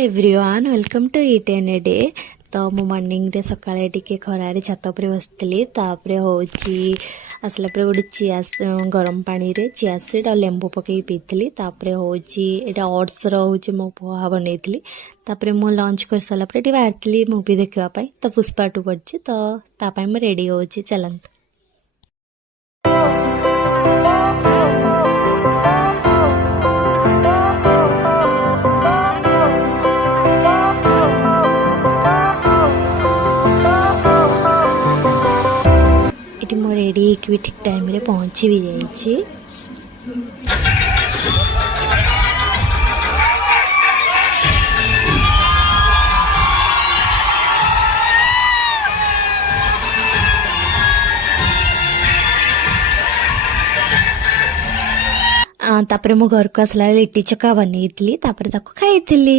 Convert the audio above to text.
Hi everyone welcome to it an a day. तो मु morning रे सकाळे टिके खरारे छत उपरे बसଥିଲି तापरे होची आसला पर गोटे चिया गरम पानी रे चिया सीड और लेंबू पकई पीथली तापरे होची एटा ओट्स रो होची मो पोहा बनैथली तापरे मु लंच कर सला पर एटी बाहरथली मूवी देखिबा पई तो पुष्पा 2 पड़ची तो ता पई म रेडी होची चलंत। एटी मो रेडी भी ठीक टाइम रे पहुंची भी जाइए। तापरे मो घर को आसला लिट्टी चका बनैथली तापरे ताको खाइथली।